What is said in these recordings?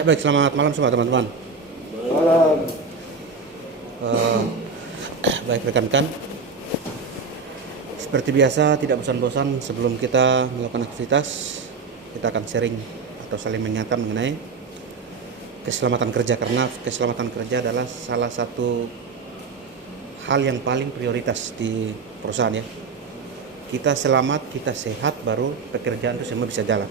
Baik, selamat malam semua teman-teman. Malam. Eh, Baik rekan-rekan, seperti biasa tidak bosan-bosan sebelum kita melakukan aktivitas, kita akan sharing atau saling mengingatkan mengenai keselamatan kerja, karena keselamatan kerja adalah salah satu hal yang paling prioritas di perusahaan ya. Kita selamat, kita sehat, baru pekerjaan itu semua bisa jalan.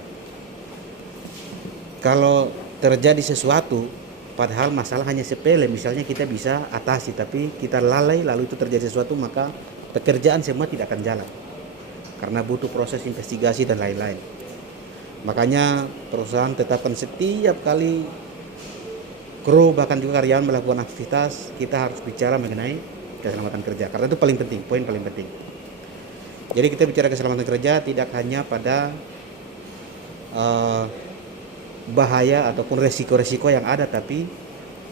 Kalau terjadi sesuatu padahal masalah hanya sepele, misalnya kita bisa atasi tapi kita lalai lalu itu terjadi sesuatu, maka pekerjaan semua tidak akan jalan karena butuh proses investigasi dan lain-lain. Makanya perusahaan tetapkan setiap kali kru bahkan juga karyawan melakukan aktivitas, kita harus bicara mengenai keselamatan kerja karena itu paling penting, poin paling penting. Jadi kita bicara keselamatan kerja tidak hanya pada bahaya ataupun resiko-resiko yang ada, tapi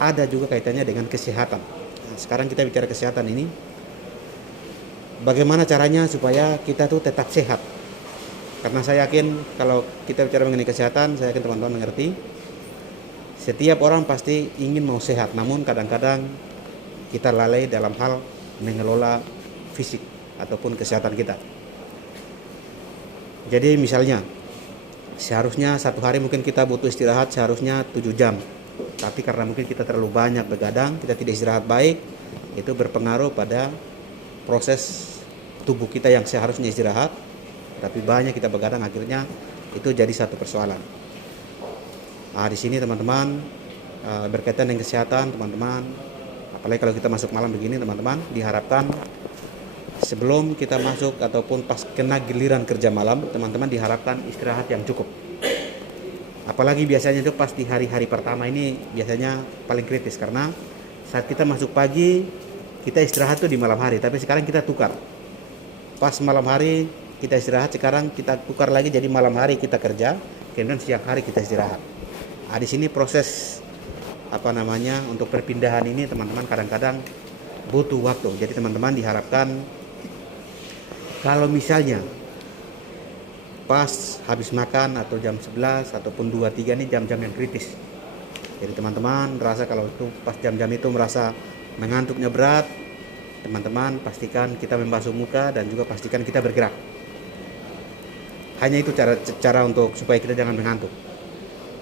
ada juga kaitannya dengan kesehatan. Nah, sekarang kita bicara kesehatan ini, bagaimana caranya supaya kita tuh tetap sehat. Karena saya yakin kalau kita bicara mengenai kesehatan, saya yakin teman-teman mengerti. Setiap orang pasti ingin mau sehat, namun kadang-kadang kita lalai dalam hal mengelola fisik ataupun kesehatan kita. Jadi misalnya seharusnya satu hari mungkin kita butuh istirahat seharusnya 7 jam. Tapi karena mungkin kita terlalu banyak begadang, kita tidak istirahat baik, itu berpengaruh pada proses tubuh kita yang seharusnya istirahat, tapi banyak kita begadang, akhirnya itu jadi satu persoalan. Nah, di sini teman-teman berkaitan dengan kesehatan teman-teman, apalagi kalau kita masuk malam begini teman-teman, diharapkan sebelum kita masuk ataupun pas kena giliran kerja malam, teman-teman diharapkan istirahat yang cukup. Apalagi biasanya itu pas di hari-hari pertama ini biasanya paling kritis, karena saat kita masuk pagi kita istirahat tuh di malam hari, tapi sekarang kita tukar. Pas malam hari kita istirahat, sekarang kita tukar lagi jadi malam hari kita kerja, kemudian siang hari kita istirahat. Nah, di sini proses untuk perpindahan ini teman-teman kadang-kadang butuh waktu. Jadi teman-teman diharapkan kalau misalnya pas habis makan atau jam 11 ataupun 2-3 ini jam-jam yang kritis. Jadi teman-teman merasa kalau itu pas jam-jam itu merasa mengantuknya berat, teman-teman pastikan kita membasuh muka dan juga pastikan kita bergerak. Hanya itu cara untuk supaya kita jangan mengantuk.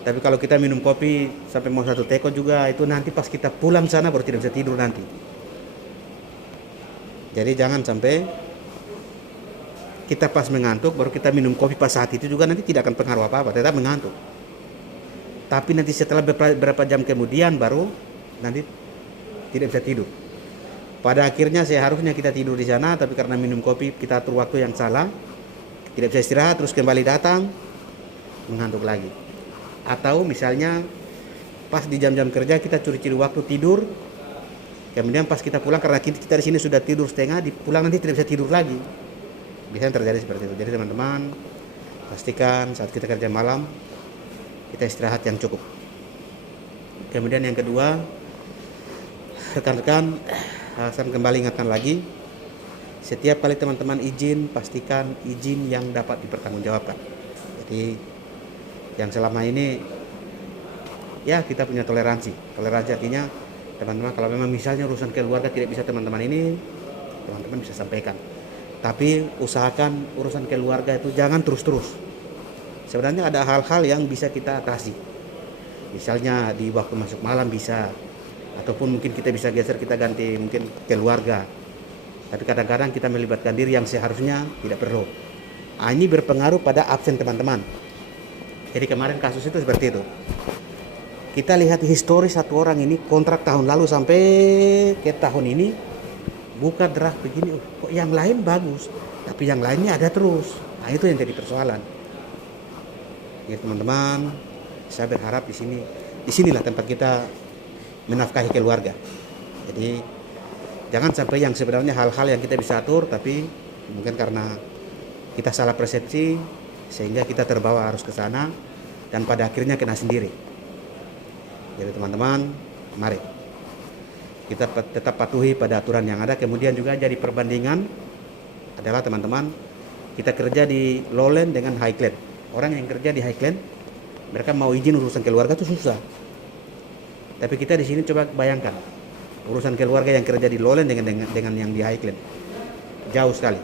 Tapi kalau kita minum kopi sampai mau 1 teko juga, itu nanti pas kita pulang sana baru tidak bisa tidur nanti. Jadi jangan sampai kita pas mengantuk baru kita minum kopi pas saat itu, juga nanti tidak akan pengaruh apa-apa, tetap mengantuk. Tapi nanti setelah beberapa jam kemudian baru nanti tidak bisa tidur. Pada akhirnya seharusnya kita tidur di sana, tapi karena minum kopi kita atur waktu yang salah, tidak bisa istirahat, terus kembali datang mengantuk lagi. Atau misalnya pas di jam-jam kerja kita curi-curi waktu tidur, kemudian pas kita pulang karena kita di sini sudah tidur setengah, di pulang nanti tidak bisa tidur lagi. Biasanya terjadi seperti itu. Jadi teman-teman pastikan saat kita kerja malam kita istirahat yang cukup. Kemudian yang kedua, rekan-rekan, saya kembali ingatkan lagi, setiap kali teman-teman izin, pastikan izin yang dapat dipertanggungjawabkan. Jadi yang selama ini ya kita punya toleransi artinya teman-teman kalau memang misalnya urusan keluarga tidak bisa teman-teman bisa sampaikan, tapi usahakan urusan keluarga itu jangan terus-terus. Sebenarnya ada hal-hal yang bisa kita atasi, misalnya di waktu masuk malam bisa, ataupun mungkin kita bisa geser, kita ganti mungkin keluarga. Tapi kadang-kadang kita melibatkan diri yang seharusnya tidak perlu. Ini berpengaruh pada absen teman-teman. Jadi kemarin kasus itu seperti itu. Kita lihat historis satu orang ini kontrak tahun lalu sampai ke tahun ini buka draft begini, kok yang lain bagus, tapi yang lainnya ada terus. Nah, itu yang jadi persoalan. Ya teman-teman, saya berharap disinilah tempat kita menafkahi keluarga. Jadi jangan sampai yang sebenarnya hal-hal yang kita bisa atur, tapi mungkin karena kita salah persepsi sehingga kita terbawa arus ke sana dan pada akhirnya kena sendiri. Jadi teman-teman, mari kita tetap patuhi pada aturan yang ada. Kemudian juga jadi perbandingan adalah teman-teman, kita kerja di lowland dengan highland. Orang yang kerja di highland, mereka mau izin urusan keluarga itu susah. Tapi kita di sini coba bayangkan urusan keluarga yang kerja di Lowland dengan yang di Highland, jauh sekali.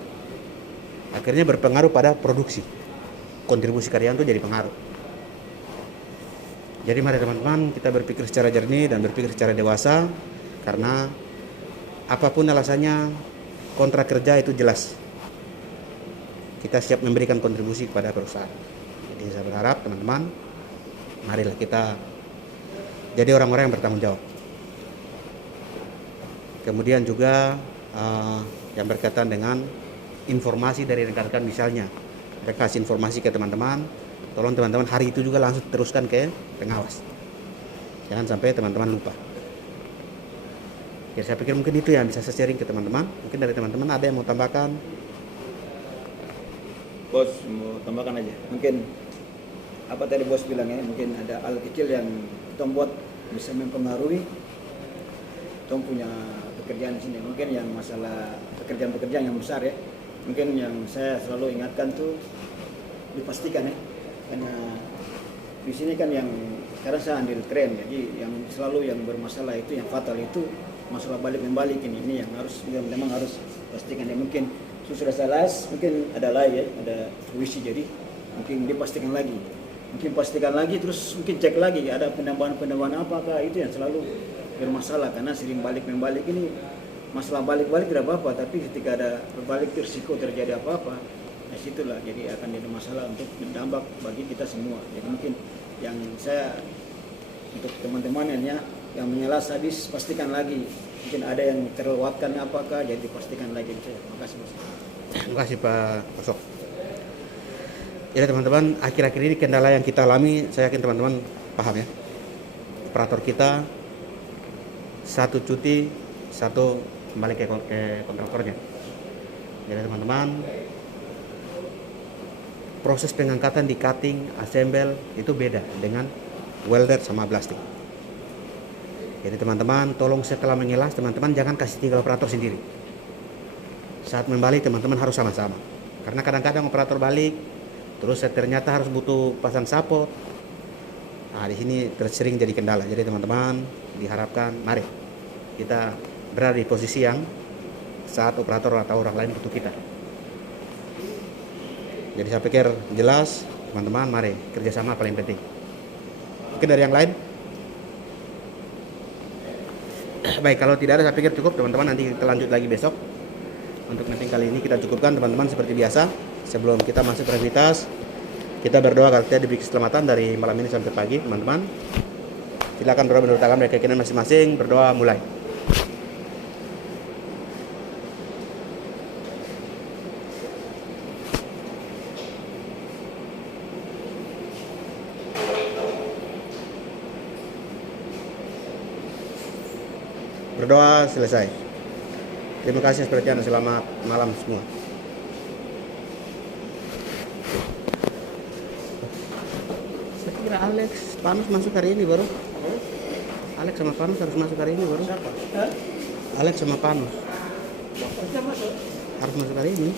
Akhirnya berpengaruh pada produksi. Kontribusi karyawan itu jadi pengaruh. Jadi mari teman-teman kita berpikir secara jernih dan berpikir secara dewasa, karena apapun alasannya kontrak kerja itu jelas. Kita siap memberikan kontribusi kepada perusahaan. Jadi saya berharap teman-teman, marilah kita jadi orang-orang yang bertanggung jawab. Kemudian juga yang berkaitan dengan informasi dari rekan-rekan, misalnya mereka kasih informasi ke teman-teman, tolong teman-teman hari itu juga langsung teruskan ke pengawas. Jangan sampai teman-teman lupa. Ya, saya pikir mungkin itu yang bisa saya sharing ke teman-teman. Mungkin dari teman-teman ada yang mau tambahkan? Bos mau tambahkan aja. Mungkin apa tadi bos bilang ya, mungkin ada hal kecil yang kita buat bisa mempengaruhi kita punya pekerjaan di sini. Mungkin yang masalah pekerjaan-pekerjaan yang besar ya. Mungkin yang saya selalu ingatkan tuh dipastikan ya. Karena di sini kan yang sekarang saya ambil tren, jadi yang selalu yang bermasalah itu, yang fatal itu masalah balik-membalik ini yang harus memang harus pastikan ya. Mungkin sudah salah, mungkin ada lain ya, ada solusi, jadi mungkin dipastikan lagi, terus mungkin cek lagi ada penambahan apakah itu yang selalu bermasalah. Karena sering balik-membalik ini, masalah balik-balik tidak apa-apa, tapi ketika ada berbalik risiko terjadi apa-apa, nah situlah jadi akan jadi masalah untuk berdampak bagi kita semua. Jadi mungkin yang saya untuk teman-teman yang menyelas habis, pastikan lagi. Mungkin ada yang terlewatkan apakah, jadi pastikan lagi. Terima kasih Bos. Terima kasih Pak Kosok. Ya teman-teman, akhir-akhir ini kendala yang kita alami, saya yakin teman-teman paham ya. Operator kita satu cuti, satu kembali ke kontraktornya. Jadi teman-teman, proses pengangkatan di cutting, assemble itu beda dengan welder sama blasting. Jadi teman-teman, tolong setelah mengelas, teman-teman jangan kasih tinggal operator sendiri. Saat membalik, teman-teman harus sama-sama. Karena kadang-kadang operator balik, terus ternyata harus butuh pasang sapot. Nah, di sini sering jadi kendala. Jadi teman-teman, diharapkan, mari kita berada di posisi yang saat operator atau orang lain butuh kita. Jadi saya pikir jelas, teman-teman, mari kerjasama paling penting. Mungkin dari yang lain? Baik, kalau tidak ada saya pikir cukup teman-teman, nanti kita lanjut lagi besok. Untuk meeting kali ini kita cukupkan teman-teman seperti biasa. Sebelum kita masuk aktivitas, kita berdoa agar kita diberi keselamatan dari malam ini sampai pagi teman-teman. Silakan berdoa menurut agama dan keyakinan masing-masing. Berdoa mulai. Berdoa selesai. Terima kasih perhatian, selamat malam semua. Saya kira Alex Panus masuk hari ini baru. Alex sama Panus harus masuk hari ini baru. Siapa? Alex sama Panus harus masuk hari ini.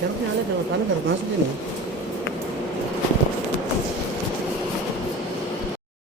Seharusnya Alex sama Panus harus masuk ini.